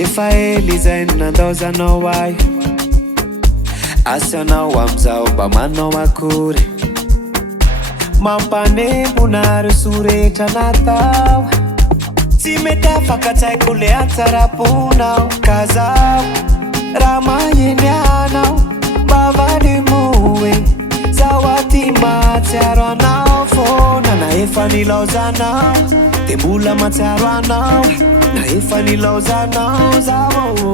efa ely zay nandozanao ahy asianao amizao mba manao akory mampanemona ry soretra natao tsy mety afaka tsaiko le antsaraponao ka zaho raha maheny anao mba valimoe zaho aty matsiaro anao fona na efa nilaozanao de mbola matsiaro anao na efa nilaozanao zaho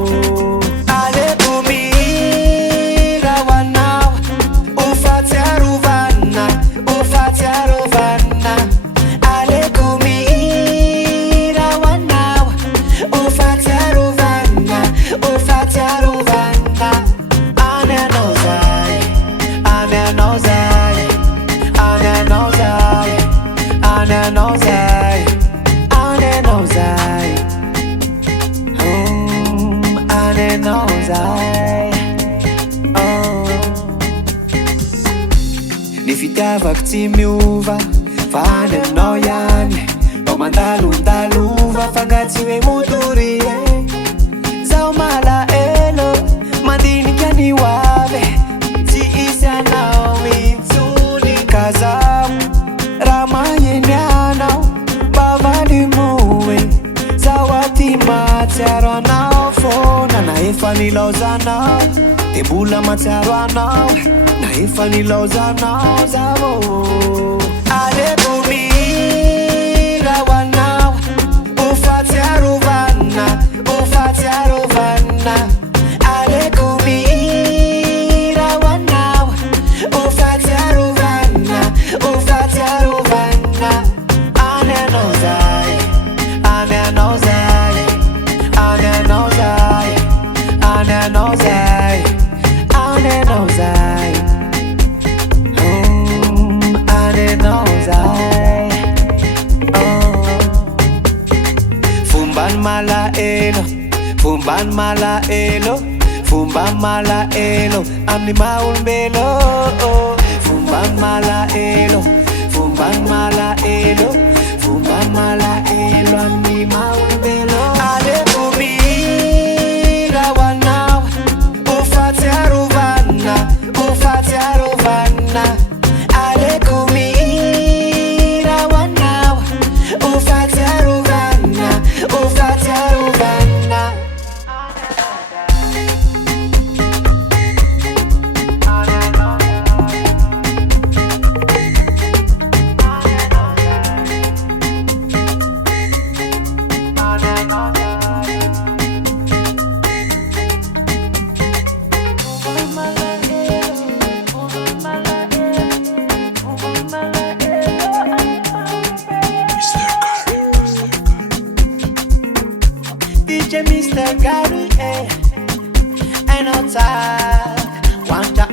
aleko mira ho anao ho fatsiarovana aleko mira ho anao ho fatsiarovana any anao zay any anao zay any anao zay any anao zay any anao zay any anao zay ny fitiavako tsy miova fa any anao ihany ao mandalondalova fa nga tsy hoe motory zaho malaelo mandinika ny hoavy tsy isy anao intsony ka zaho raha maheny anao mba valimoe zaho aty matsiaro anao fona na efa nilaozanao de mbola matsiaro anao na efa nilaozanao zaho aleko mira ho anao ho fatsiarovana aleko mira ho anao ho fatsiarovana any anao zay any anao zay any anao zay any anao zay any anao zay any anao zay fombany malaelo fombany malaelo fombany malaelo amin'ny maha-olombelo fombany malaelo fombany malaelo fombany malaelo amin'ny maha-olombelo aleko mira ho anao ho fatsiarovana aleko mira ho anao ho fatsiarovana DJ Mr. Gary, ain't no time, want ya,